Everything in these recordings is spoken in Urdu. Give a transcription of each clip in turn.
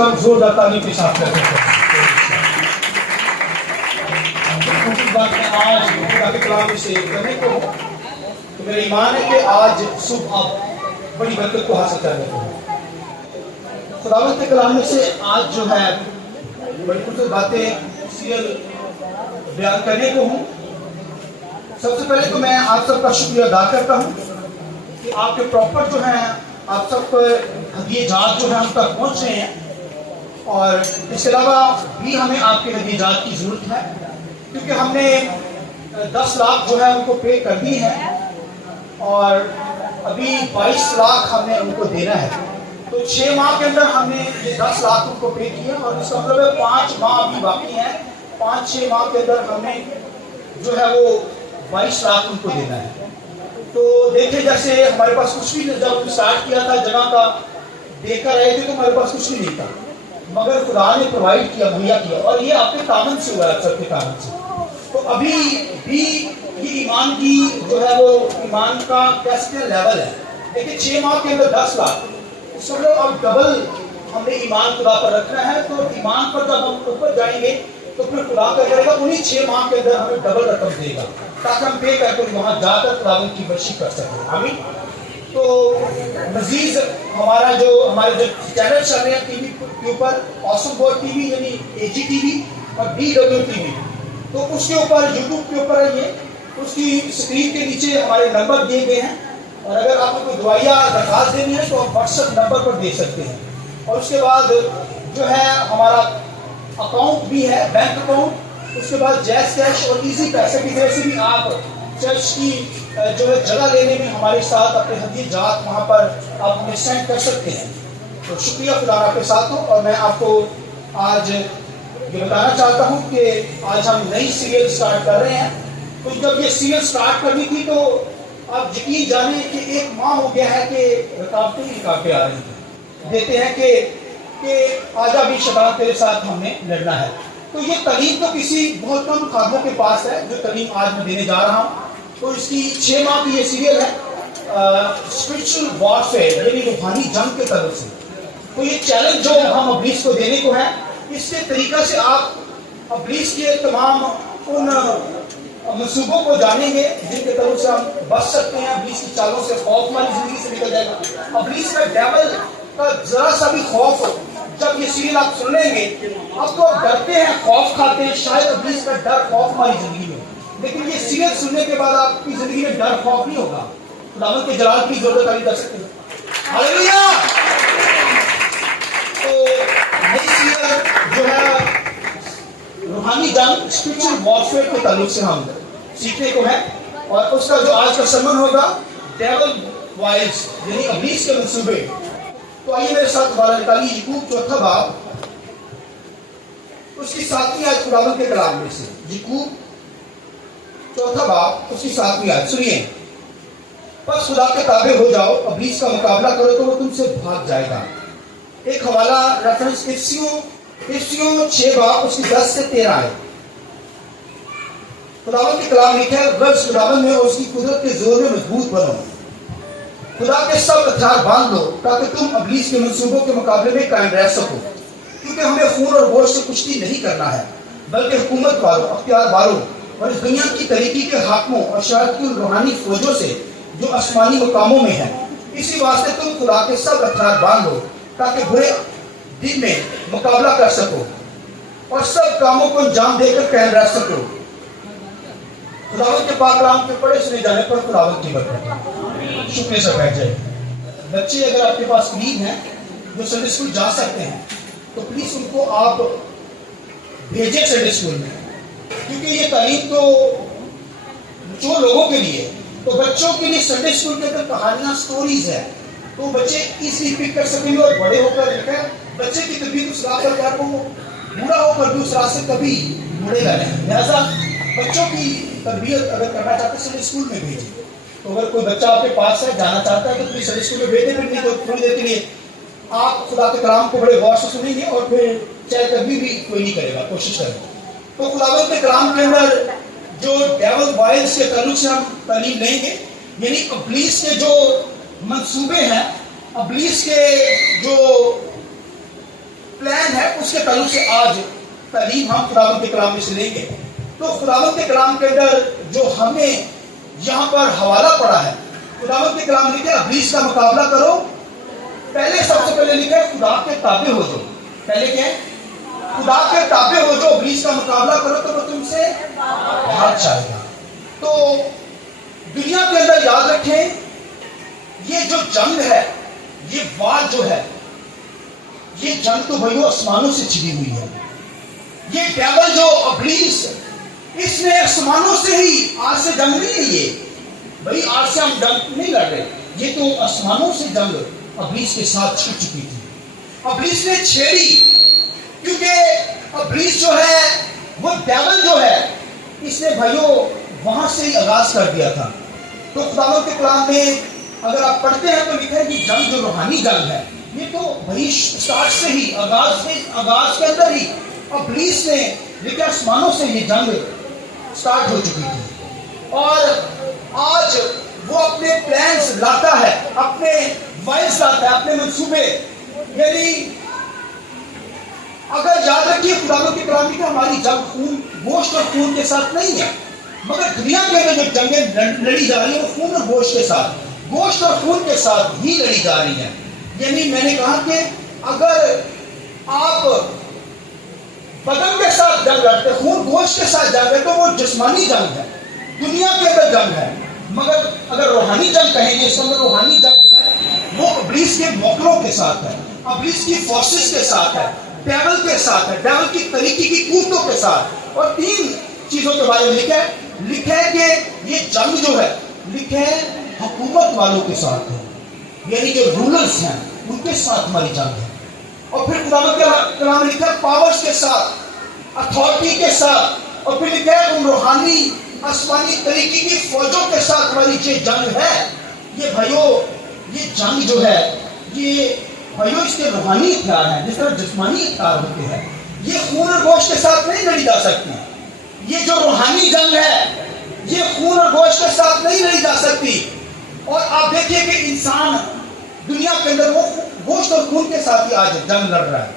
وقت زوردار تعلیم کے ساتھ کرتے ہیں. بات میں آج خدا کے کلام سے کرنے کو تو میرا ایمان ہے کہ آج صبح آپ بڑی برکت کو حاصل کرنے کو. خداوند کے کلام میں سے آج جو ہے بڑی خوبصورت باتیں سیریل بیان کرنے کو ہوں. سب سے پہلے تو میں آپ سب کا شکریہ ادا کرتا ہوں کہ آپ کے پراپر جو ہیں آپ سب پر ہدیے جات جو ہیں ہم تک پہنچ رہے ہیں، اور اس کے علاوہ بھی ہمیں آپ کے ہدیے جات کی ضرورت ہے کیونکہ ہم نے 10 لاکھ جو ہے ان کو پے کر دی ہے اور ابھی 22 لاکھ ہم نے ان کو دینا ہے. تو 6 ماہ کے اندر ہم نے یہ 10 لاکھ ان کو پے کیا اور اس کا مطلب ہے 5 ماہ ابھی باقی ہیں. 5-6 ماہ کے اندر ہم نے جو ہے وہ 22 لاکھ ان کو دینا ہے. تو دیکھیں جیسے ہمارے پاس کچھ بھی جب اسٹارٹ کیا تھا جگہ کا دیکھ کر رہے تھے تو ہمارے پاس کچھ بھی نہیں تھا، مگر خدا نے پرووائڈ کیا، مہیا کیا، اور یہ آپ کے تعاون سے ہوا ہے، سب کے تعاون سے. تو ابھی بھی یہ ایمان کی جو ہے وہ ایمان کا کیسے لیول ہے. دیکھیں 6 ماہ کے اندر 10 لاکھ اس مطلب اب ڈبل ہم نے ایمان خدا پر رکھنا ہے. تو ایمان پر جب ہم اوپر جائیں گے تو پھر خدا کیا کرے گا، انہیں 6 ماہ کے اندر ہمیں ڈبل رقم دے گا تاکہ ہم پے کر کے وہاں جا کر خدا کی برشی کر سکیں. آمین. تو مزید ہمارے جو چینل چل رہے ہیں ٹی وی کے اوپر، آسم گوڈ ٹی وی یعنی AG TV اور DW TV، تو اس کے اوپر یوٹیوب کے اوپر ہے، یہ اس کی اسکرین کے نیچے ہمارے نمبر دیے گئے ہیں، اور اگر آپ کو کوئی دعائیہ درخواست دینی ہے تو آپ WhatsApp نمبر پر دے سکتے ہیں. اور اس کے بعد جو ہے ہمارا اکاؤنٹ بھی ہے، بینک اکاؤنٹ. اس کے بعد جیز کیش اور ایزی پیسے کی طرح سے بھی آپ چرچ کی جو ہے جگہ لینے میں ہمارے ساتھ اپنے ہدیے جات وہاں پر آپ ہمیں سینڈ کر سکتے ہیں. تو شکریہ، خدا آپ کے ساتھ ہو. اور میں آپ کو آج یہ بتانا چاہتا ہوں کہ آج ہم نئی سیریل سٹارٹ کر رہے ہیں. تو جب یہ سیریل سٹارٹ کرنی تھی تو آپ یقین جانیں کہ 1 ماہ ہو گیا ہے کہ رکاوٹیں آ رہی ہیں. دیتے ہیں کہ آجا بھی شیطان تیرے ساتھ ہم نے لڑنا ہے. تو یہ تعلیم تو کسی بہت کم خادموں کے پاس ہے جو تعلیم آج میں دینے جا رہا ہوں. تو اس کی 6 ماہ کی یہ سیریل ہے اسپرچل وارفیئر یعنی روحانی جنگ کے طرف سے. تو یہ چیلنج جو ہم ابلیس کو دینے کو ہے، اس کے طریقہ سے آپ ابلیس کے تمام ان منصوبوں کو جانیں گے جن کے طرف سے ہم بچ سکتے ہیں. ابلیس کی چالوں سے خوف ہماری زندگی سے نکل جائے گا. ابلیس کا ڈیول کا ذرا سا بھی خوف جب یہ سیریل آپ سن لیں گے، اب تو آپ ڈرتے ہیں، خوف کھاتے ہیں، شاید ابلیس کا ڈر خوف ہماری زندگی میں، لیکن یہ سیریل سننے کے بعد آپ کی زندگی میں ڈر خوف نہیں ہوگا. خداوند کے جلال کی ضرورت علی کر سکتے ہیں. ہاللیلویا. تو نئی سیریل جو ہے روحانی جنگ اسپرچل وارفیئر کے تعلق سے ہم سیکھنے کو ہے، اور اس کا جو آج کا سرمن ہوگا ڈیول وائز یعنی ابلیس کے منصوبے. تو آئیے میرے ساتھ یعقوب 4 باب اس کی 7ویں آیت خداوند کے کلام میں سے. یعقوب 4 باب اس کی 7ویں آیت سنیے. پس خدا کے تابع ہو جاؤ، ابلیس کا مقابلہ کرو تو وہ تم سے بھاگ جائے گا. ایک حوالہ ریفرنس افسیوں 6 باب اس کی 10 سے 13 آیت. خداوند کے کلام لکھا ہے، غرض خداوند میں اور اس کی قدرت کے زور میں مضبوط بنو، خدا کے سب ہتھیار باندھ لو تاکہ تم ابلیس کے منصوبوں کے مقابلے میں قائم رہ سکو. کیونکہ ہمیں خون اور گوشت سے کشتی نہیں کرنا ہے، بلکہ حکومت والوں، اختیار والوں اور اس دنیا کی تاریکی کے حاکموں اور شہر کی روحانی فوجوں سے جو آسمانی مقاموں میں ہیں. اسی واسطے تم خدا کے سب ہتھیار باندھ لو تاکہ برے دن میں مقابلہ کر سکو اور سب کاموں کو انجام دے کر قائم رہ سکو. خداوند کے پاک کلام کے پڑھے سنے جانے پر خداوند کی برکت. شکریہ سے بیٹھ جائے. بچے اگر آپ کے پاس قریب ہیں جو سنڈے اسکول جا سکتے ہیں تو پلیز ان کو آپ بھیجیں سنڈے اسکول میں، کیونکہ یہ تعلیم تو جو لوگوں کے لیے، تو بچوں کے لیے سنڈے اسکول کے اندر کہانیاں سٹوریز ہے تو بچے ایزلی پک کر سکیں گے. اور بڑے ہو کر بچے کی طبیعت اس راستے پر وہ بوڑھا ہو کر بھی اس راستے کبھی مڑے گا نہیں. لہٰذا بچوں کی تربیت اگر کرنا چاہتے ہیں سنڈے اسکول میں بھیجیں. تو اگر کوئی بچہ آپ کے پاس ہے جانا چاہتا ہے تو پلیز سنڈے اسکول میں بھیجیں. پھر نہیں تو تھوڑی دیر کے لیے آپ خدا کے کلام کو بڑے غور سے سنیں گے اور پھر چاہے کبھی بھی کوئی نہیں کرے گا، کوشش کریں. تو خداوند کے کلام کے اندر جو ڈیول وائلز کے تعلق سے ہم تعلیم لیں گے، یعنی ابلیس کے جو منصوبے ہیں، ابلیس کے جو پلان ہے اس کے تعلق سے آج تعلیم ہم خداوند کے کلام میں سے لیں گے. تو خداوند کے کلام کے اندر جو ہمیں یہاں پر حوالہ پڑا ہے, خداوند کے کلام لکھے ابلیس کا مقابلہ کرو. پہلے سب سے پہلے لکھا ہے خدا کے تابع ہو جاؤ. پہلے کیا ہے؟ خدا کے تابع ہو جاؤ, ابلیس کا مقابلہ کرو تو وہ تم سے بھاگ جائے گا. تو دنیا کے اندر یاد رکھیں, یہ جو جنگ ہے, یہ وار جو ہے, یہ جنگ تو بھائیو آسمانوں سے چھڑی ہوئی ہے. یہ ڈیول جو ابلیس, اس نے آسمانوں سے ہی, آج سے جنگ نہیں ہے یہ بھائی, آج سے ہم جنگ نہیں لڑ رہے, یہ تو آسمانوں سے جنگ ابلیس کے ساتھ چھڑ چکی تھی. ابلیس نے چھیڑی, کیونکہ ابلیس جو ہے وہ ڈیول جو ہے, اس نے بھائیو وہاں سے ہی آغاز کر دیا تھا. تو خداوند کے کلام میں اگر آپ پڑھتے ہیں تو لکھا ہے کہ جنگ جو روحانی جنگ ہے, یہ تو بھائی سٹارٹ سے ہی, آغاز کے اندر ہی ابلیس نے لکھا آسمانوں سے یہ جنگ سٹارٹ ہو چکی تھی. اور آج وہ اپنے پلانز لاتا ہے, اپنے وائز لاتا ہے, اپنے منصوبے. یعنی اگر یاد رکھیے خداوند کے کلام میں ہماری جنگ خون, گوشت اور خون کے ساتھ نہیں ہے, مگر دنیا کے اندر جو جنگیں لڑی جا رہی ہیں وہ خون اور گوشت کے ساتھ, گوشت اور خون کے ساتھ ہی لڑی جا رہی ہیں. یعنی میں نے کہا کہ اگر آپ بدن کے ساتھ جنگ لڑتے, خون گوشت کے ساتھ جنگ ہے, تو وہ جسمانی جنگ ہے, دنیا کے اندر جنگ ہے. مگر اگر روحانی جنگ کہیں گے, اس کے اندر روحانی جنگ جو ہے وہ ابلیس کے موکلوں کے ساتھ ہے, ابلیس کی فورسز کے ساتھ ہے, ڈیول کے ساتھ ہے, ڈیول کی طریقے کی قوتوں کے ساتھ. اور 3 چیزوں کے بارے میں لکھا ہے کہ یہ جنگ جو ہے, لکھا ہے حکومت والوں کے ساتھ ہے, یعنی کہ رولرز ہیں ان کے ساتھ ہماری جنگ ہے. اور پھر خداوند کے کلام میں لکھا ہے پاورز کے ساتھ, اتھارٹی کے ساتھ, اور پھر لکھا ہے ان روحانی آسمانی طریقے کی فوجوں کے ساتھ ہماری یہ جنگ ہے. یہ بھائیو, یہ جنگ جو ہے, یہ بھائیو اس کے روحانی ہتھیار ہیں جس طرح جسمانی ہتھیار ہوتے ہیں. یہ خون اور گوشت کے ساتھ نہیں لڑی جا سکتی. یہ جو روحانی جنگ ہے یہ خون اور گوشت کے ساتھ نہیں لڑی جا سکتی. اور آپ دیکھیے کہ انسان دنیا کے اندر وہ گوشت اور خون کے ساتھ ہی آج جنگ لڑ رہا ہے.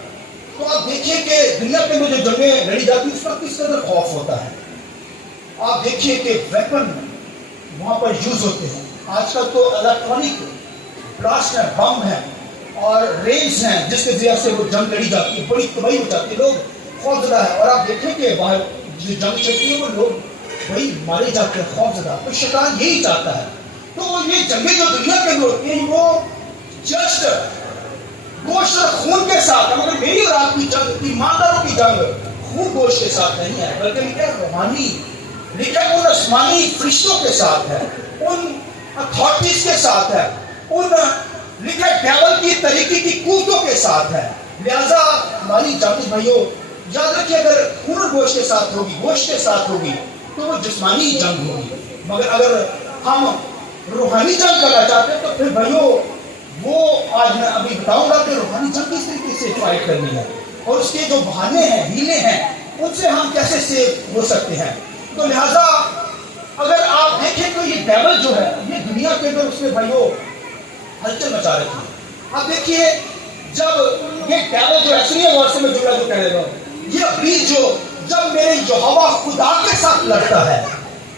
تو آپ دیکھیے کہ دنیا کے اندر جو جنگیں لڑی جاتی ہیں اس پر کس قدر خوف ہوتا ہے. آپ دیکھیے کہ ویپن وہاں پر یوز ہوتے ہیں. آج کل تو الیکٹرانک بلاسٹ ہے, بم ہے اور رینز ہیں جس کے ذریعے سے وہ جنگ لڑی جاتی ہے, بڑی تباہی ہو جاتی ہے, لوگ خوف زدہ ہے. اور آپ دیکھیں کہ باہر جو جنگ چلتی ہے وہ لوگ وہی مارے جاتے ہیں خوف زدہ. تو شیطان یہی چاہتا ہے. تو یہ جنگیں جو دنیا کے اندر ہوتی ہیں وہ جسٹ گوشت اور خون کے ساتھ ہے, مگر میری اور آپ کی جنگ, ایمانداروں کی جنگ خون گوشت کے ساتھ نہیں ہے, بلکہ لکھا ہے روحانی, لکھا ہے ان آسمانی فرشتوں کے ساتھ ہے, ان اتھارٹیز کے ساتھ ہے, ان لکھا ہے ڈیول کی طریقے کی قوتوں کے ساتھ ہے. لہذا ہماری جنگ بھائیو یاد رکھیے اگر خون اور گوشت کے ساتھ ہوگی, گوشت کے ساتھ ہوگی تو وہ جسمانی جنگ ہوگی. مگر اگر ہم روحانی جنگ کرنا چاہتے ہیں تو پھر بھائیو وہ آج میں ابھی بتاؤں گا کہ روحانی جنگ کس طریقے سے فائٹ کرنی ہے اور اس کے جو بہانے ہیں, ہیلے ہیں, ان سے ہم کیسے سیو ہو سکتے ہیں. تو لہذا اگر آپ دیکھیں تو یہ ڈیول جو ہے یہ دنیا کے اندر اس میں بھائیو ہلچل مچا رہی ہے. آپ دیکھیے جب یہ ڈیول جو ایسے نہیں ہے, میں جملہ جو کہہ رہا ہوں, یہ ابلیس جو جب میرے یہوہ خدا کے ساتھ لڑتا ہے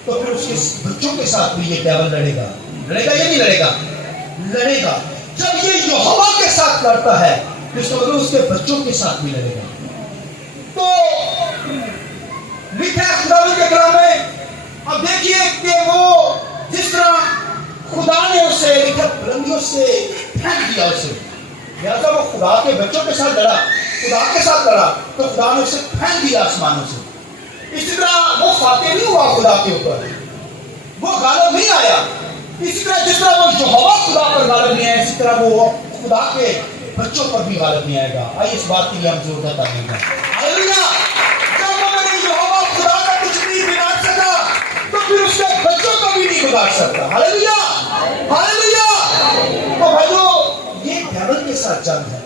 تو پھر اس کے بچوں کے ساتھ بھی یہ ڈیول لڑے گا. لڑے گا یا نہیں لڑے گا؟ لڑے گا. جب یہ یہوہ کے ساتھ لڑتا ہے پھر اس کو اس کے بچوں کے ساتھ بھی لڑے گا. تو لکھا ہے خداوند کے کلام میں, اب دیکھیے کہ وہ جس طرح خدا نے اسے لکھا بلندیوں سے پھینک دیا اسے, لہذا وہ خدا کے بچوں کے ساتھ لڑا, خدا کے ساتھ لڑا تو خدا نے اسے پھینک دیا آسمانوں سے. اسی طرح وہ فاتح نہیں ہوا خدا کے اوپر, وہ غالب نہیں آیا. اسی طرح جس طرح وہ یہوہ خدا پر غالب نہیں آیا, اسی طرح وہ خدا کے بچوں پر بھی غالب نہیں آئے گا. آئیے اس بات کے لیے ہم زور دیتا دیں گے. ہاللیلویا. جب میں نے یہوہ خدا کا کچھ نہیں بگاڑ سکا تو پھر اس کے بچوں کو بھی نہیں بگاڑ سکتا. ہاللیلویا, ہاللیلویا. تو بھائیو یہ ڈیول کے ساتھ جنگ ہے,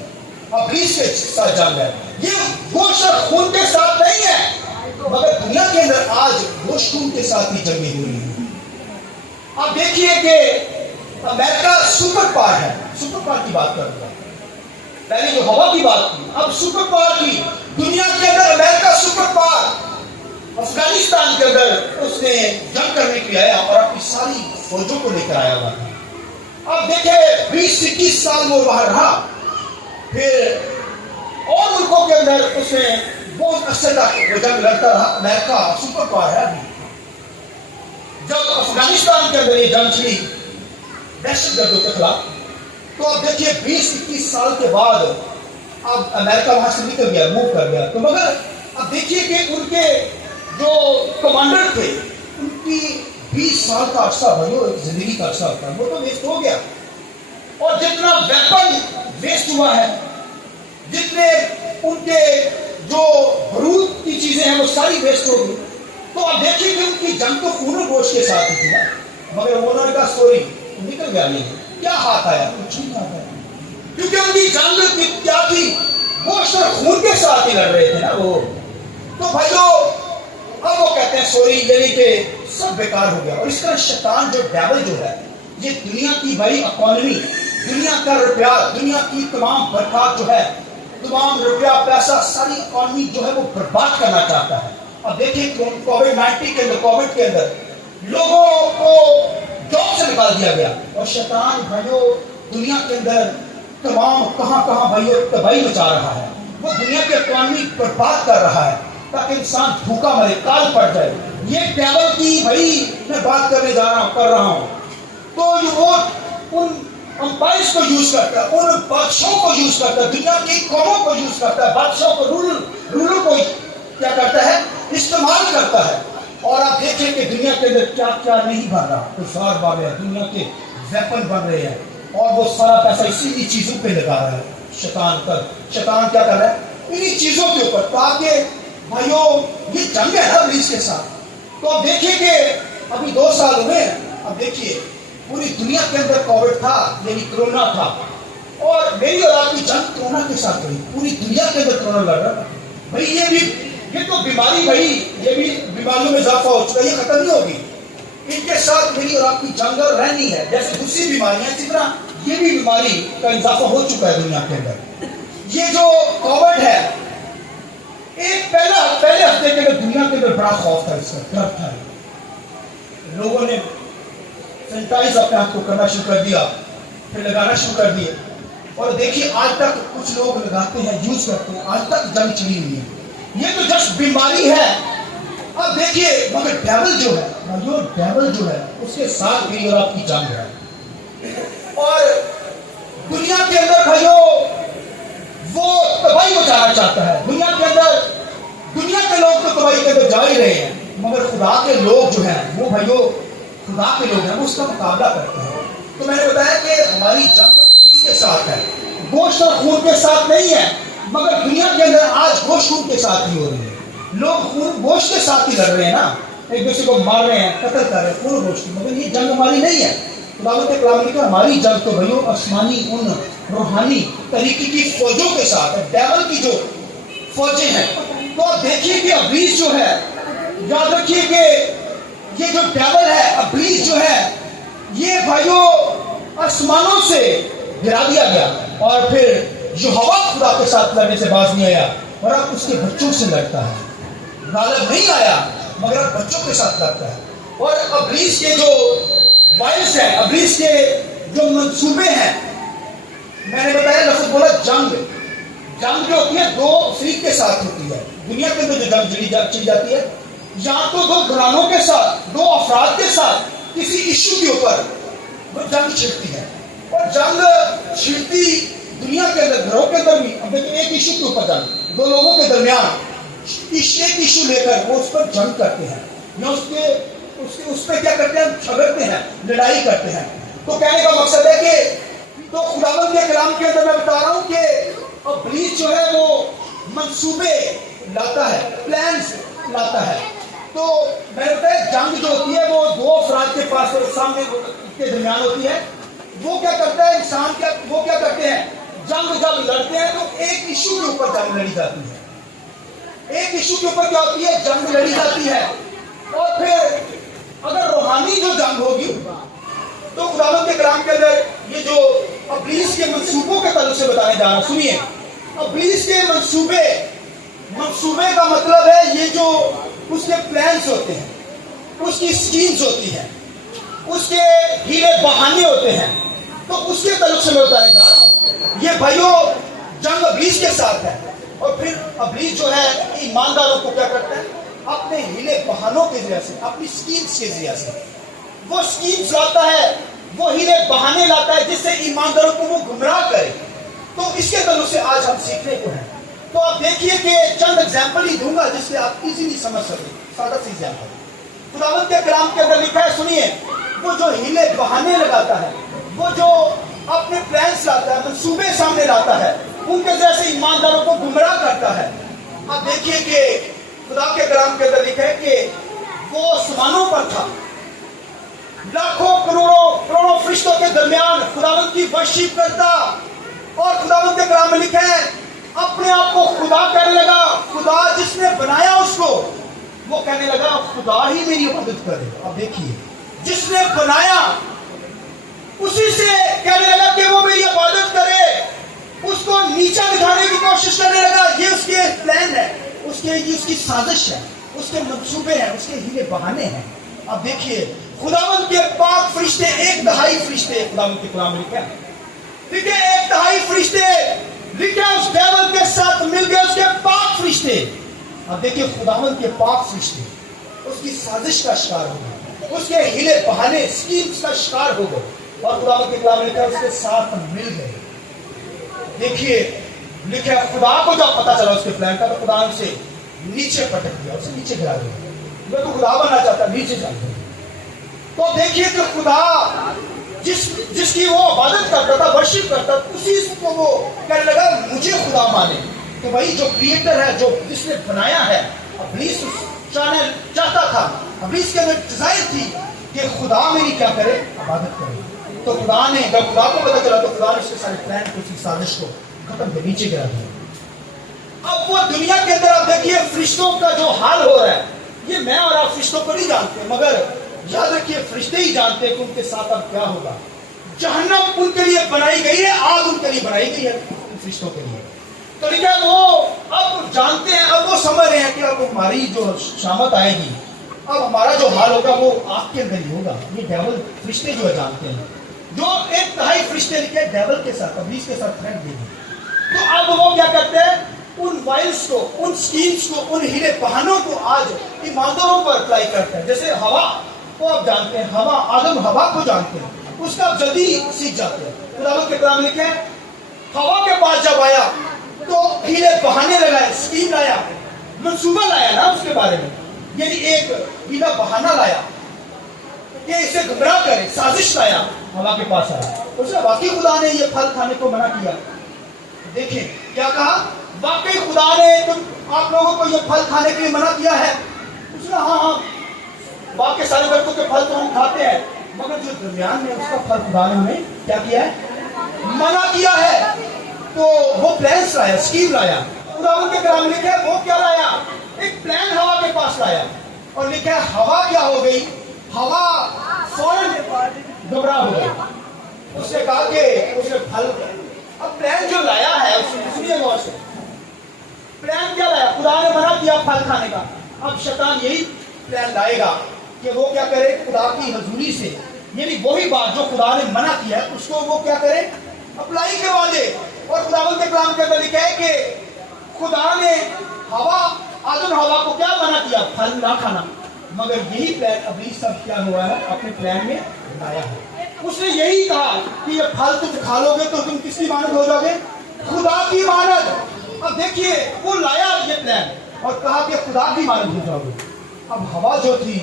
ابلیس کے ساتھ جنگ ہے. یہ گوشت اور خون کے ساتھ نہیں ہے, مگر دنیا کے اندر آج گوشت خون کے ساتھ ہی جنگیں ہو رہی ہیں. آپ دیکھیے کہ امریکہ سپر پاور ہے, سپر پاور کی بات کر رہا ہوں. پہلے جو ہوا کی بات کی، اب سپر پاور کی دنیا کے اندر امریکہ سپر پاور افغانستان کے اندر اس نے جنگ کرنے کے لیے آیا اور اپنی ساری فوجوں کو لے کر آیا ہوا تھا۔ اب دیکھیں 20-21 سال وہ وہاں رہا، پھر اور ملکوں کے اندر اس نے بہت عرصے تک وہ جنگ لڑتا رہا۔ امریکہ سپر پاور ہے ابھی۔ جب افغانستان کے اندر یہ جنگ چلی دہشت گردوں کے خلاف، تو اب دیکھیے 20-21 سال کے بعد اب امریکہ وہاں سے نکل گیا، موو کر گیا، تو مگر اب دیکھیے کہ ان کے جو کمانڈر تھے ان کی 20 سال کا عرصہ بھائیو زندگی کا عرصہ ہوتا ہے، وہ تو ویسٹ ہو گیا۔ اور جتنا ویپن ویسٹ ہوا ہے، جتنے ان کے جو بارود کی چیزیں ہیں وہ ساری ویسٹ ہو گئی۔ تو اب دیکھیے کہ ان کی جنگ تو خون و گوشت کے ساتھ ہی تھی نا، مگر انہوں نے کہا سوری نکل گیا، نہیں کیا ہاتھ آیا، کچھ نہیں ہاتھ آیا، کیونکہ ان کی جنگ کیا تھی، گوشت اور خون کے ساتھ ہی لڑ رہے تھے نا وہ۔ تو بھائیو اب وہ کہتے ہیں سوری، یعنی کہ سب بیکار ہو گیا۔ اور اس طرح شیطان جو ڈیول جو ہے، یہ دنیا کی بھائی اکانومی، دنیا کا روپیہ، دنیا کی تمام برکات جو ہے، تمام روپیہ پیسہ، ساری اکانومی جو ہے وہ برباد کرنا چاہتا ہے۔ اب دیکھیں کووڈ-19 کے اندر، کووڈ کے اندر لوگوں کو جاب سے نکال دیا گیا، اور شیطان بھائیو دنیا کے اندر تمام کہاں بھائیو تباہی مچا رہا ہے، وہ دنیا کی اکانومی برباد کر رہا ہے تاکہ انسان بھوکا مرے، کال پڑ جائے۔ یہ ڈیول کی بھائی میں بات کرنے جا رہا ہوں، کر رہا ہوں، تو یہ وہ ان امپائرز کو یوز کرتا ہے، ان بادشاہوں کو یوز کرتا ہے، دنیا کی قوموں کو یوز کرتا ہے، بادشاہوں کو، رولر کو کیا کرتا ہے، استعمال کرتا ہے۔ اور آپ دیکھیں کہ دنیا کے اندر کیا کیا نہیں بن رہا، کفار بن رہے ہیں، دنیا کے ویپن بن رہے ہیں، اور وہ سارا پیسہ اسی چیزوں پہ لگا رہا ہے۔ شیطان کیا کر رہا ہے انہی چیزوں کے اوپر، تاکہ بھائیو یہ جنگ ہے نا ابلیس کے ساتھ۔ تو اب دیکھیں کہ ابھی 2 سال ہوئے ہیں، اب دیکھیے پوری دنیا کے اندر کووڈ تھا، یعنی کرونا تھا، اور میری اور آپ کی جنگ کرونا کے ساتھ ہوئی، پوری دنیا کے اندر کرونا لڑ رہا ہے بھائی۔ یہ تو بیماری بھائی، یہ بھی بیماریوں میں اضافہ ہو چکا ہے، یہ ختم نہیں ہوگی، ان کے ساتھ میری اور آپ کی جنگ رہنی ہے۔ جیسے دوسری بیماریاں، اسی طرح یہ بھی بیماری کا اضافہ ہو چکا ہے دنیا کے اندر۔ یہ جو کووڈ ہے، ایک پہلے ہفتے کے اندر دنیا کے اندر بڑا خوف تھا، اس کا ڈر تھا، لوگوں نے سینیٹائز اپنے ہاتھ کو کرنا شروع کر دیا، پھر لگانا شروع کر دیا، اور دیکھیے آج تک کچھ لوگ لگاتے ہیں، یوز کرتے ہیں، آج تک جنگ چلی ہوئی ہے۔ یہ تو جسٹ بیماری ہے۔ اب دیکھیے مگر ڈیول جو ہے اس کے ساتھ میری اور آپ کی جنگ ہے، اور دنیا کے اندر بھائیو وہ تباہی مچانا چاہتا ہے۔ دنیا کے لوگ تو تباہی کے اندر جا ہی رہے ہیں، مگر خدا کے لوگ جو ہیں وہ بھائیو خدا کے لوگ ہیں، وہ اس کا مقابلہ کرتے ہیں۔ تو میں نے بتایا کہ ہماری جنگ ابلیس کے ساتھ ہے، گوشت اور خون کے ساتھ نہیں ہے، مگر دنیا کے اندر آج گوشت خون کے ساتھ ہی ہو رہی ہے۔ لوگ خون گوشت کے ساتھ ہی لڑ رہے ہیں نا، ایک دوسرے کو مار رہے ہیں، قتل کر رہے ہیں، خون گوشت کی، مگر یہ جنگ ہماری نہیں ہے۔ خداوند کے کلام میں کہ ہماری جنگ تو بھائیو آسمانی ان روحانی طریقے کی فوجوں کے ساتھ ہے، ڈیول کی جو فوجیں ہیں۔ تو آپ دیکھیے کہ ابلیس جو ہے، یاد رکھیے کہ یہ جو ڈیول ہے، ابلیس جو ہے، یہ بھائیو آسمانوں سے گرا دیا گیا، اور پھر یہوہ خدا کے ساتھ لڑنے سے باز نہیں آیا، اور اب اس کے بچوں سے لڑتا ہے۔ غالب نہیں آیا مگر اب بچوں کے ساتھ لڑتا ہے۔ اور ابلیس کے جو وائلز ہیں، ابلیس کے جو منصوبے ہیں، میں نے بتایا لفظ بولا جنگ جو ہوتی ہے 2 فریق کے ساتھ ہوتی ہے۔ دنیا کے اندر جو جنگ چلی جاتی ہے، یا تو 2 گھرانوں کے ساتھ، 2 افراد کے ساتھ کسی ایشو کے اوپر وہ جنگ چھڑتی ہے، اور جنگ چھڑتی دنیا کے اندر، گھروں کے اندر بھی۔ اب دیکھیں ایک ایشو کے اوپر جنگ، 2 لوگوں کے درمیان ایک ایشو لے کر وہ اس پر جنگ کرتے ہیں، یا اس پہ کیا کرتے ہیں، جھگڑتے ہیں، لڑائی کرتے ہیں۔ تو کہنے کا مقصد ہے کہ تو خداوند کے کلام کے اندر میں بتا رہا ہوں کہ ابلیس جو ہے وہ منصوبے لاتا ہے، پلانز لاتا ہے۔ تو میں نے بتایا جنگ جو ہوتی ہے وہ 2 افراد کے پاس سامنے کے درمیان ہوتی ہے۔ وہ کیا کرتا ہے انسان، وہ کیا کرتے ہیں، جنگ جب لڑتے ہیں تو ایک ایشو کے اوپر جنگ لڑی جاتی ہے، ایک ایشو کے اوپر کیا ہوتی ہے، جنگ لڑی جاتی ہے۔ اور پھر اگر روحانی جو جنگ ہوگی تو خداوند کے کلام کے اندر یہ جو ابلیس کے منصوبوں کے تعلق سے بتانے جا رہا ہوں. سنیے, ابلیس کے منصوبے کا مطلب ہے یہ جو اس کے پلانس ہوتے ہیں, اس کی سکیمز ہوتی ہیں, اس کے ہیلے بہانے ہوتے ہیں, تو اس کے تعلق سے میں بتانے جا رہا ہوں. یہ بھائیوں جنگ ابلیس کے ساتھ ہے. اور پھر ابلیس جو ہے ایمانداروں کو کیا کرتا ہے, اپنے ہیلے بہانوں کے ذریعے سے, اپنی سکیمز کے ذریعے سے وہ سکیمز لاتا ہے, وہ ہیلے بہانے لاتا ہے جس سے ایمانداروں کو وہ گمراہ کرے. تو اس کے تعلق سے آج ہم سیکھنے کو ہیں. تو آپ دیکھیے کہ چند ایگزامپل ہی دوں گا جس سے آپ ایزیلی سمجھ سکیں. سادہ سی ایگزامپل خداوند کے کلام کے اندر لکھا ہے, سنیے. وہ جو ہیلے بہانے لگاتا ہے, وہ جو اپنے پلانس لاتا ہے, منصوبے سامنے لاتا ہے, ان کے ذریعے سے ایمانداروں کو گمراہ کرتا ہے. آپ دیکھیے کہ خدا کے کلام کے اندر لکھا ہے کہ وہ آسمانوں پر تھا, لاکھوں کروڑوں فرشتوں کے درمیان خداوند کی ورشپ کرتا, اور خداوند کے کلام میں لکھا ہے اپنے آپ کو خدا کہنے لگا. خدا جس نے بنایا اس کو, وہ کہنے لگا خدا ہی میری عبادت کرے. اب دیکھیے, جس نے بنایا اسی سے کہنے لگا کہ وہ میری عبادت کرے, اس کو نیچا دکھانے کی کوشش کرنے لگا. یہ اس کے پلان ہے, اس کی سازش ہے, اس کے منصوبے ہیں, اس کے ہیلے بہانے ہیں. اب دیکھیے خداوند کے پاک فرشتے, 1/3 فرشتے خداوند کے کلام میں لکھا ہے, ٹھیک ہے, 1/3 فرشتے لکھا اس ڈیول کے ساتھ مل گئے, اس کے پاک فرشتے. اب دیکھیے خداوند کے پاک فرشتے اس کی سازش کا شکار ہو گئے, اس کے ہیلے بہانے سکیمز کا شکار ہو گئے, اور خداوند کے کلام میں لکھا اس کے ساتھ مل گئے. دیکھیے لکھا خدا کو جب پتا چلا اس کے پلان کا, تو خدا نے اسے نیچے پٹک دیا, اسے نیچے گرا دیا. میں تو خدا بننا چاہتا, نیچے چل گیا. تو دیکھیے کہ خدا جس کی وہ عبادت کرتا تھا, ورشپ کرتا, اسی کو وہ کہنے لگا مجھے خدا مانے. تو بھائی جو کریٹر ہے, جو جس نے بنایا ہے, ابلیس چاہتا تھا, ابلیس کے اندر ڈیزائر تھی کہ خدا میری کیا کرے, عبادت کرے. تو خدا نے جب خدا کو پتا چلا, تو خدا نے اس کے سارے پلان کو, اس کی سازش کو ختم کر نیچے گرا دیا. اب وہ دنیا کے اندر آپ دیکھیے فرشتوں کا جو حال ہو رہا ہے, یہ میں اور آپ فرشتوں کو نہیں جانتے, مگر یاد رکھیے فرشتے ہی جانتے ہیں کہ ان کے ساتھ اب کیا ہوگا. جہنم ان کے لیے بنائی گئی ہے, آگ ان کے لیے بنائی گئی ہے, ان فرشتوں کے لیے. تو لیکن وہ اب جانتے ہیں, اب وہ سمجھ رہے ہیں کہ اب ہماری جو شامت آئے گی, اب ہمارا جو حال ہوگا وہ آگ کے اندر ہی ہوگا. یہ ڈیول فرشتے جو ہے جانتے ہیں, جو 1/3 فرشتے لکھے ڈیول کے ساتھ, ابلیس کے ساتھ فرینڈ دے گی. تو اب وہ کیا کرتے ہیں, ان وائلز کو, ان سکیمز کو, ان ہیلے بہانوں کو آج ایمانداروں پر اپلائی کرتے ہیں. جیسے ہوا کو آپ جانتے ہیں, ہوا, آدم ہوا کو جانتے ہیں, اس کا آپ جلدی سیکھ جاتے ہیں. خداوند کے کلام لکھے ہوا کے پاس جب آیا تو ہیلے بہانے لگائے, سکیم لایا, منصوبہ لایا نا اس کے بارے میں, یعنی ایک ہیلا بہانہ لایا کہ اسے گمراہ کرے, سازش لایا. ہوا کے پاس آیا, اس نے واقعی خدا نے یہ پھل کھانے کو منع کیا. دیکھیں کیا کہا, واقعی خدا نے آپ لوگوں کو یہ پھل کھانے کے لیے منع کیا ہے. اس نے ہاں باقی سارے درختوں کے پھل تو ہم کھاتے ہیں, مگر جو درمیان میں اس کا پھل خدا نے ہمیں کیا کیا ہے, منع کیا ہے. تو وہ پلانس لایا, سکیم لایا. خداوند کے کلام میں لکھا ہے وہ کیا لایا, ایک پلان ہوا کے پاس لایا, اور لکھا ہے ہوا کیا ہو گئی, ہوا فوراً گھبراہ ہو گئی. اس نے کہا کہ اس نے پھل, اب پلان جو لایا ہے اس نے, سنیے غور سے, پلان کیا لایا, خدا نے منع کیا پھل کھانے کا. اب شیطان یہی پلان لائے گا کہ وہ کیا کرے, خدا کی حضوری سے, یعنی وہی بات جو خدا نے منع کیا ہے اس کو وہ کیا کرے, اپلائی کروا دے. اور خداوند کے کلام کے اندر لکھا ہے کہ خدا نے آدم ہوا کو کیا منع کیا, پھل نہ کھانا, مگر یہی پلان ابلیس سب کیا ہوا ہے, اپنے پلان میں لایا ہے. اس نے یہی کہا کہ یہ پھل تم کھا لو گے تو تم کس کی مانند ہو جاؤ گے, خدا کی مانند. اب دیکھیے وہ لایا یہ پلان اور کہا کہ خدا کی مانند ہو جاؤ گے. اب ہوا جو تھی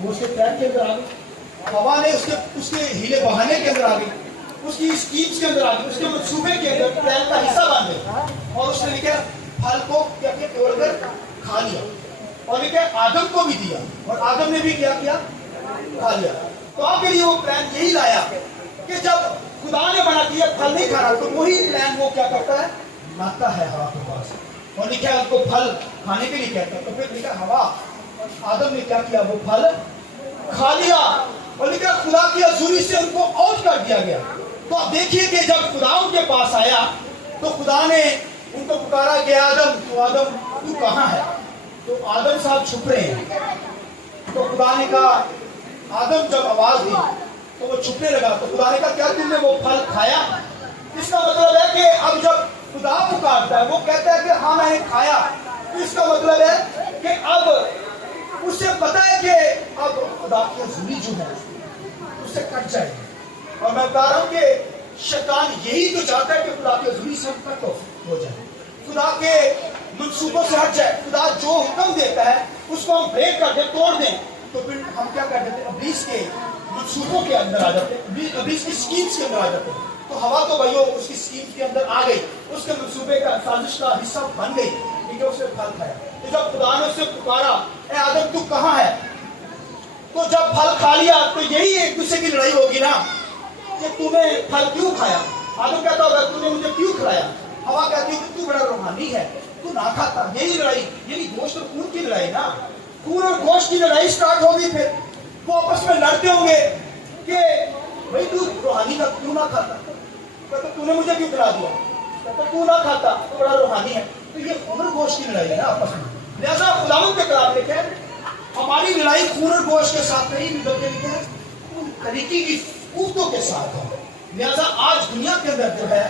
وہ اس کے پلان کے اندر آ گئی, ہوا نے اس کے ہیلے بہانے کے اندر آ گئی, اس کی اسکیمز کے اندر آ گئی, اس کے منصوبے کے اندر پلان کا حصہ بن گئی. اور اس نے لکھا پھل کو کیا کیا, توڑ کر کھا لیا, اور لکھا آدم کو بھی دیا, اور آدم نے بھی کیا کیا, کھا لیا. تو آپ کے لیے وہ پلان یہی لایا کہ جب خدا نے منع کیا پھل نہیں کھانا, تو وہی پلان وہ کیا کرتا ہے, لاتا ہے ہوا کے پاس, اور لکھا ان کو پھل کھانے کے لیے کہتا ہے. تو پھر لکھا ہوا, آدم نے کیا کیا, وہ پھل کھا لیا, اور لکھا خدا کی حضوری سے ان کو آؤٹ کر دیا گیا. تو آپ دیکھیے کہ جب خدا ان کے پاس آیا تو خدا نے ان کو پکارا کہ آدم تو کہاں ہے؟ تو آدم صاحب چھپ رہے ہیں. تو خدا نے کہا آدم جب آواز دی تو وہ چھپنے لگا. تو خدا نے کہا کیا تم نے وہ پھل کھایا؟ اس کا مطلب ہے کہ اب جب خدا پکارتا ہے وہ کہتا ہے کہ ہاں میں نے کھایا، تو اس کا مطلب ہے کہ اب اسے پتا ہے کہ اب خدا کی حضوری جو ہے اس سے کٹ جائے گی. اور میں بتا رہا ہوں کہ شیطان یہی تو چاہتا ہے کہ خدا کی حضوری سے ہم کٹ ہو جائے، خدا کے منصوبوں سے ہٹ جائے. خدا جو حکم دیتا ہے اس کو ہم بریک کر دیں، توڑ دیں، تو پھر ہم کیا کر دیتے ہیں؟ ابلیس کے منصوبوں کے اندر آ جاتے ہیں، ابلیس کی سکیمز کے اندر آ جاتے ہیں. تو ہوا تو بھائیو اس کی سکیمز کے اندر آ گئی، اس کے منصوبے کا سازش کا حصہ بن گئی، کیونکہ اس نے پھل کھایا. تو جب خدا نے اسے پکارا اے آدم تو کہاں ہے، تو جب پھل کھا لیا تو یہی ایک دوسرے کی لڑائی ہوگی نا کہ تو نے پھل کیوں کھایا. آدم کہتا ہوگا تو نے مجھے کیوں کھلایا. ہوا کہتی ہے کہ تو بڑا روحانی ہے، تو نہ کھاتا. یہی لڑائی، یعنی گوشت اور خون کی لڑائی نا، خون اور گوشت کی لڑائی سٹارٹ ہوگی. پھر وہ آپس میں لڑتے ہوں گے کہ بھائی تو روحانی کا کیوں نہ کھاتا، کہتا تو نے مجھے کیوں کھلا دیا، کہتا تو نہ کھاتا تو بڑا روحانی ہے. تو یہ خون اور گوشت کی لڑائی ہے نا آپس میں. لہذا خداوند کے کلام لکھے ہماری لڑائی خون اور گوشت کے ساتھ نہیں بلکہ لکھے ان طریقے کی قوتوں کے ساتھ ہے. لہذا آج دنیا کے اندر جو ہے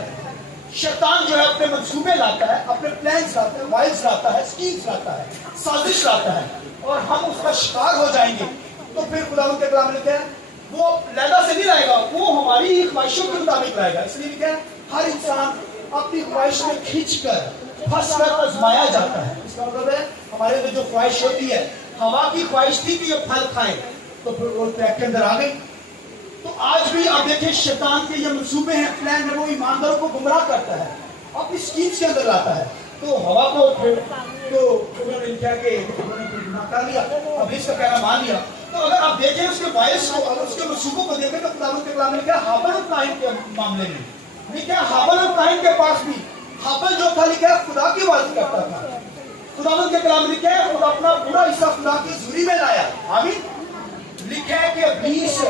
شیطان جو ہے اپنے منصوبے لاتا ہے، اپنے پلانز لاتا ہے، وائز لاتا ہے، سکیمز لاتا ہے، سازش لاتا ہے، اور ہم اس کا شکار ہو جائیں گے. تو پھر خداوند کے کلام لکھے وہ لیدا سے نہیں لائے گا، وہ ہماری ہی خواہشوں کے مطابق لائے گا. اس لیے لکھے ہر انسان اپنی خواہش میں کھینچ کر پھنس کر آزمایا جاتا ہے. اس کا مطلب ہے ہمارے اندر جو خواہش ہوتی ہے، ہوا کی خواہش تھی کہ یہ پھل کھائیں، تو پھر وہ ٹریک کے اندر آ گئی. تو آج بھی آپ دیکھیں شیطان کے یہ منصوبے ہیں، پلان ہے، وہ ایمانداروں کو گمراہ کرتا ہے، اپنی سکیمز کے اندر لاتا ہے. تو ہوا کو پھر تو انہوں نے کیا کہ انہوں نے گناہ کر لیا، اب اس کا کہنا مان لیا. تو اگر آپ دیکھیں اس کے وائس کو، اگر اس کے منصوبوں کو دیکھیں تو خداوند کے کلام میں لکھا ہے ہابل اور قائن کے معاملے میں لکھا ہے ہابل اور قائن کے پاس بھی ہابل جو تھا لکھا ہے خدا کی عبادت کرتا تھا. خداوند کے کلام میں لکھا ہے خدا اپنا پورا حصہ خدا کی حضوری میں لایا. آمین. لکھا ہے کہ ابلیس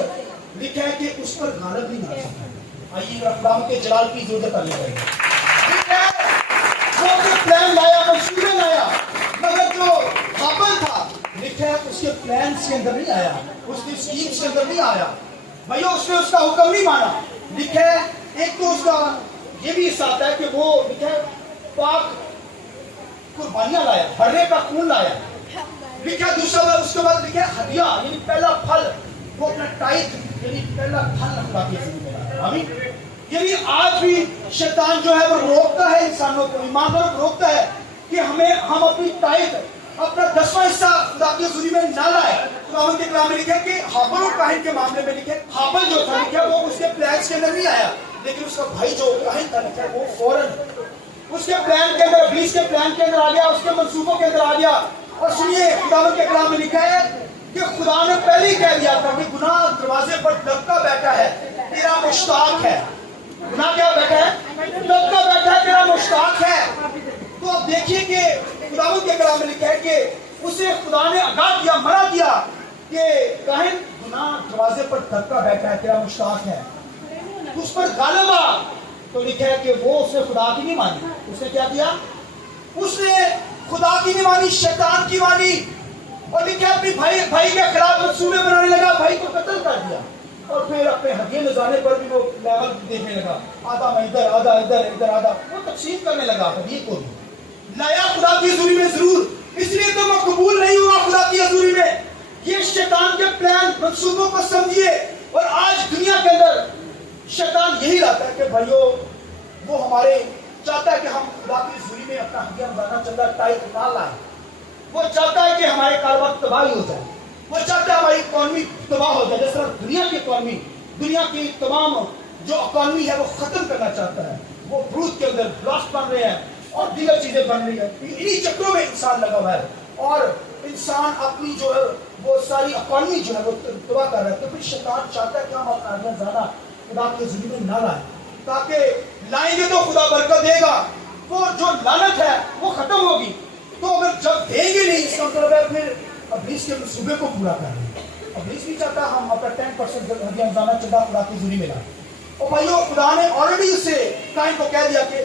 لکھا ہے کہ اس پر غالب نہیں آ سکتا. آئیے خداوند کے جلال کی ضرورت آنے لگی. لکھا ہے وہ اپنے پلان لایا، منصوبے لایا، مگر جو ہابل تھا لکھا ہے اس کے پلانز کے اندر نہیں آیا، اس کی سکیمز کے اندر نہیں آیا. بھائیو اس نے اس کا حکم نہیں مانا. لکھا ہے ایک تو اس کا یہ بھی حصہ آتا ہے کہ وہ لکھا ہے پاک قربانیاں لایا، بھرنے کا خون لایا. لکھا ہے دوسرا اس کے بعد لکھا ہے ہدیہ یعنی پہلا پھل، وہ اپنا ٹائپ یعنی پہلا پھل خدا کی حضوری میں لایا. آمین. یعنی آج بھی شیطان جو ہے وہ روکتا ہے انسانوں کو، ایمانداروں کو روکتا ہے کہ ہم اپنی ٹائپ، اپنا 10واں حصہ خدا کی حضوری میں نہ لائے. خداوند کے کلام میں لکھا ہے کہ ہابل اور قائن کے معاملے میں لکھا ہے ہابل جو تھا لکھا ہے وہ اس کے پلانز کے اندر نہیں آیا، لیکن اس کا بھائی جو قائن تھا لکھا ہے وہ فوراً اس کے پلان کے اندر، ابلیس کے پلان کے اندر آ گیا، اس کے منصوبوں کے اندر آ گیا. اور سنیے خداوند کے کلام میں لکھا ہے کہ خدا نے پہلے ہی کہہ دیا تھا کہ گناہ دروازے پر دبکا بیٹھا ہے، تیرا مشتاق ہے. گناہ کیا بیٹھا ہے؟ دبکا بیٹھا ہے، تیرا مشتاق ہے. تو اب دیکھیے کہ خداوند کے کلام میں لکھا ہے کہ اسے خدا نے آگاہ کیا، منع کیا کہ کاہن گناہ دروازے پر دبکا بیٹھا ہے، تیرا مشتاق ہے، اس پر غالب آ. تو لکھا ہے کہ وہ اس نے خدا کی نہیں مانی. اس نے کیا کیا؟ اس نے خدا کی نہیں مانی، شیطان کی مانی. اور لکھا ہے اپنی بھائی کے خلاف منصوبے بنانے لگا، بھائی کو قتل کر دیا. اور پھر اپنے ہدیے لے جانے پر بھی وہ لیول دیکھنے لگا، آدھا میں ادھر، آدھا ادھر، ادھر آدھا، وہ تقسیم کرنے لگا. ہدیے کو بھی لایا خدا کی حضوری میں ضرور، اس لیے تو وہ قبول نہیں ہوا خدا کی حضوری میں. یہ شیطان کے پلان، منصوبوں کو سمجھیے. اور آج دنیا کے اندر شیطان یہی لاتا ہے کہ بھائیو وہ ہمارے چاہتا ہے کہ ہم خدا کی حضوری میں اپنا ہدیہ بنانا چاہتا ٹائپ نہ لائیں. وہ چاہتا ہے کہ ہمارے کاروبار تباہی ہو جائے، وہ چاہتا ہے ہماری اکانومی تباہ ہو جائے. جس طرح دنیا کی اکانومی، دنیا کی تمام جو اکانومی ہے وہ ختم کرنا چاہتا ہے. وہ برود کے اندر بلاسٹ بن رہے ہیں اور دیگر چیزیں بن رہی ہیں. انہی چکروں میں انسان لگا ہوا ہے اور انسان اپنی جو ہے وہ ساری اکانومی جو ہے وہ تباہ کر رہا ہے. تو پھر شیطان چاہتا ہے کہ ہم اپنا ہدیہ زیادہ خدا کی حضوری میں نہ لائیں، تاکہ لائیں گے تو خدا برکت دے گا، وہ جو لعنت ہے وہ ختم ہوگی. تو اگر جب دیں گے نہیں، اس کا مطلب ہے پھر ابلیس کے منصوبے کو پورا کر رہے ہیں. ابلیس نہیں چاہتا ہم اپنا 10% ہدیہ زیادہ چندہ خدا کی حضوری میں لائیں. اور بھائیو خدا نے آلریڈی اسے قائن کو کہہ دیا کہ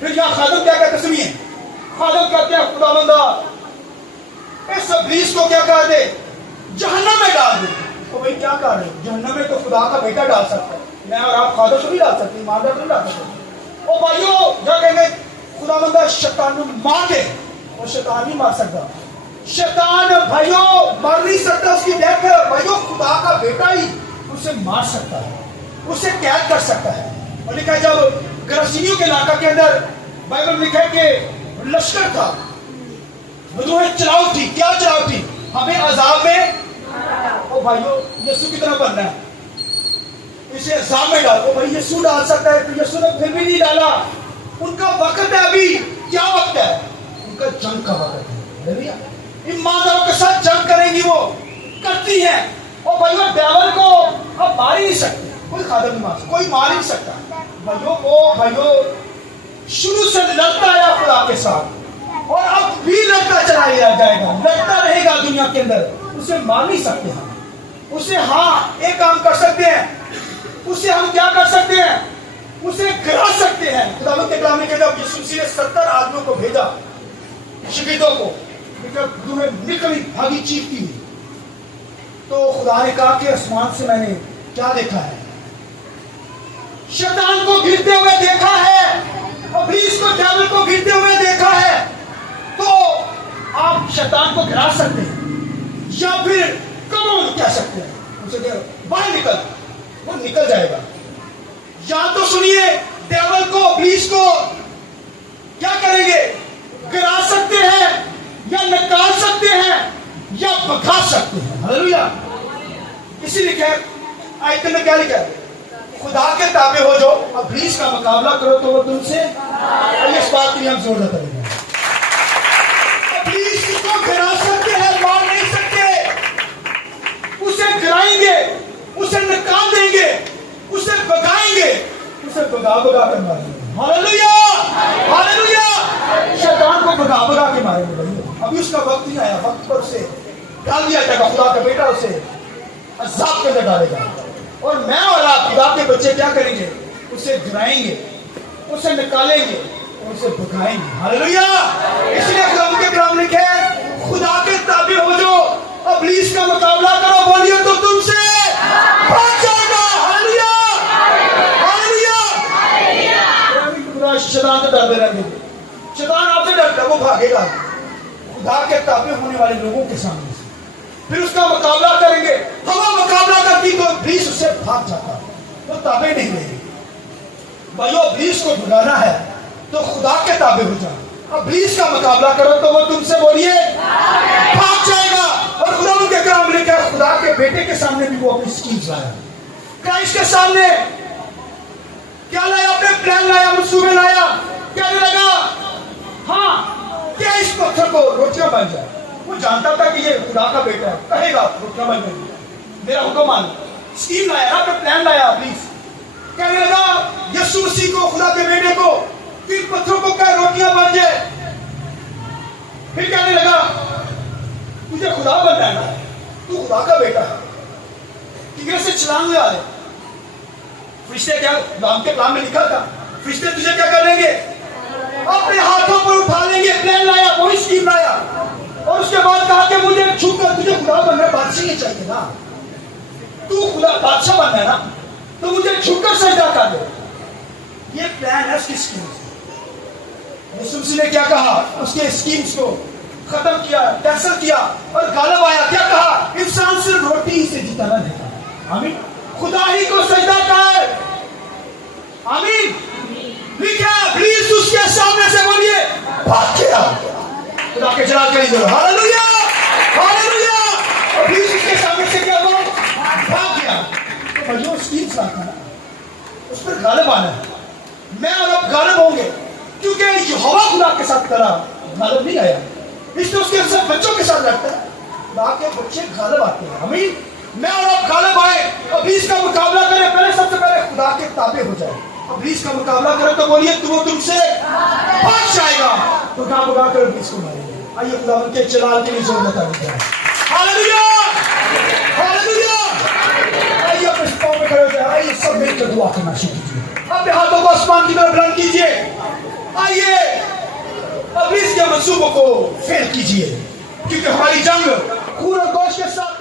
پھر یہاں خادم کیا کہتے سنیے، خادم کہتے ہیں خدا بندہ اس ابلیس کو کیا کر دے، جہنم میں ڈال دے. تو بھائی کیا کر رہے ہیں، جہنم میں تو خدا کا بیٹا ڈال سکتا ہے، میں اور آپ خادم تو نہیں ڈال سکتے، ایماندار تو نہیں ڈال سکتے. اور بھائیو کیا کہیں گے، خدا بندہ شیطان مار دے، اور شیطان نہیں مار سکتا، شیطان بھائیو مار نہیں سکتا، اس کی ڈیتھ بھائیو خدا کا بیٹا ہی اسے مار سکتا ہے، اسے قید کر سکتا ہے. اور لکھا ہے جب گرسینیوں کے علاقہ کے اندر بائبل میں لکھا ہے کہ لشکر تھا، وجوہ چلاؤ تھی، کیا چلاؤ تھی، ہمیں عذاب میں، او بھائیو یسوع کی طرح بننا ہے، اسے عذاب میں ڈالو. بھائی یسوع ڈال سکتا ہے، تو یسوع نے پھر بھی نہیں ڈالا. ان کا وقت ہے، ابھی کیا وقت ہے، ان کا جنگ کا وقت ہے. ایمانداروں کے ساتھ جنگ کریں گی، وہ کرتی ہیں. اور بھائیو ڈیول کو اب مار ہی نہیں سکتے، کوئی خادم نہیں مار سکتا، کوئی مار نہیں سکتا. بھائیو وہ بھائیو شروع سے لڑتا ہے خدا کے ساتھ، اور اب بھی لڑتا چلا جائے گا، لڑتا رہے گا دنیا کے اندر. اسے مار نہیں سکتے ہم، اسے ہاں ایک کام کر سکتے ہیں، اسے ہم کیا کر سکتے ہیں، اسے گرا سکتے ہیں. خداوند کے کلام میں کہتا ہے یسوع مسیح نے 70 آدمیوں کو بھیجا، شاگردوں کو، تمہیں نکلی بھاگی چیختی ہوئی. تو خدا نے کہا کہ آسمان سے میں نے کیا دیکھا ہے، شیطان کو گرتے ہوئے دیکھا ہے، ابلیس کو، ڈیول کو گرتے ہوئے دیکھا ہے. تو آپ شیطان کو گرا سکتے ہیں یا پھر کم کہہ سکتے ہیں، اسے کہ باہر نکل، وہ نکل جائے گا. یا تو سنیے ڈیول کو، ابلیس کو کیا کریں گے، گرا سکتے ہیں یا نکال سکتے ہیں یا بھگا سکتے ہیں. ہلیلویا. اسی لیے کہ آیت میں کیا لکھا ہے، خدا کے تابع ہو جو ابلیس کا مقابلہ کرو تو وہ تم سے. اس بات کے لیے ہم زور دیتے ہیں، ابلیس کو گرا سکتے ہیں، مار نہیں سکتے. اسے گرائیں گے، اسے نکال دیں گے، اسے بگائیں گے، اسے بگا کر ماریں گے. Hallelujah hallelujah. شیطان کو بگا کے ماریں گے. بھائی ابھی اس کا وقت نہیں آیا، وقت پر اسے ڈال دیا جائے گا. خدا کا بیٹا اسے عذاب کے اندر ڈالے گا، اور میں اور آپ خدا کے بچے کیا کریں گے، اسے گرائیں گے، اسے نکالیں گے اور اسے بگائیں گے. ہاللویا. اس لیے خدا کے کلام لکھے خدا کے تابع ہو جو ابلیس کا مقابلہ کرو، بولیے تو تم سے بھاگ جائے گا. Hallelujah hallelujah. شیطان سے ڈرتے رہیں گے، شیطان آپ سے ڈرتا ہے، وہ بھاگے گا خدا کے تابع ہونے والے لوگوں کے سامنے سے. پھر اس کا مقابلہ کریں گے، ہوا مقابلہ کرتی تو ابلیس اس سے بھاگ جاتا، وہ تابع نہیں رہے گی. بھائیو ابلیس کو بھگانا ہے تو خدا کے تابع ہو جاؤ. ابلیس کا مقابلہ کرو تو وہ تم سے بولیے بھاگ جائے گا. اور خدا ان کے کلام لکھا ہے خدا کے بیٹے کے سامنے بھی وہ اپنی اسکیمز لایا، کرائسٹ کے سامنے کیا لایا، اپنے پلان لایا، منصوبے لایا. کہنے لگا ہاں کیا اس پتھر کو روٹیاں بن جائے. وہ جانتا تھا کہ یہ خدا کا بیٹا ہے، کہے گا روٹیاں بن جائیں، میرا حکم مان. اسکیم لایا، اپنے پلان لایا. پلیز کہنے لگا یسوع مسیح کو، خدا کے بیٹے کو، کہ پتھروں کو کیا روٹیاں بن جائے. پھر کہنے لگا تجھے خدا بننا ہے نا، تو خدا کا بیٹا ہے، کنگرے سے چھلانگ لگا دے. فرشتے کیا نام کے کلام میں لکھا تھا، فرشتے تجھے کیا کریں گے، اپنے ہاتھوں پر اٹھا لیں گے. پلان لایا، وہی اسکیم لایا. اور اس کے بعد کہا کہ مجھے چھپ کر، تجھے خدا بننا ہے، بادشاہ نہیں چاہیے نا، تو خدا بادشاہ بننا ہے نا، تو مجھے چھپ کر سجدہ کر دے. یہ پلان ہے اس کی اسکیم. یسوع مسیح نے کیا کہا، اس کے اسکیمز کو ختم کیا، کینسل کیا اور غالب آیا. کیا کہا، انسان صرف روٹی ہی سے جیتا نہ دیتا. آمین. خدا ہی کو سجدہ کر. آمین. لکھا پلیز اس کے سامنے سے بولیے بھاگ گیا. خدا کے جلال کے لیے ہاللویا ہاللویا. اور پلیز اس کے سامنے سے کیا ہوا، بھاگ گیا. تو جو اسکیمز لاتا ہے اس پر غالب آنا ہے. میں اور اب غالب ہوں گے، کیونکہ یہوہ خدا کے ساتھ طرح غالب نہیں آیا، اس لیے اس کے ساتھ بچوں کے ساتھ لڑتا ہے. خدا کے بچے غالب آتے ہیں. آمین. میں اور اب غالب آئے، ابلیس کا مقابلہ کرے. پہلے سب سے پہلے خدا کے تابع ہو جائے. ابلیس کا مقابلہ کرے تو بولیے تم سے بھاگ جائے گا. تو بگا کر ابلیس کو مارے گا. آئیے خدا ان کے جلال کے لیے زور بتا دیا ہے. Hallelujah hallelujah. آئیے اپنے پاؤں پہ کھڑے ہو جائیں. آئیے سب مل کر دعا کرنا شروع کیجیے. اپنے ہاتھوں کو آسمان کی طرف بلند کیجئے. آئیے ابلیس کے منصوبوں کو فیل کیجئے, کیونکہ ہماری جنگ خون اور گوشت کے ساتھ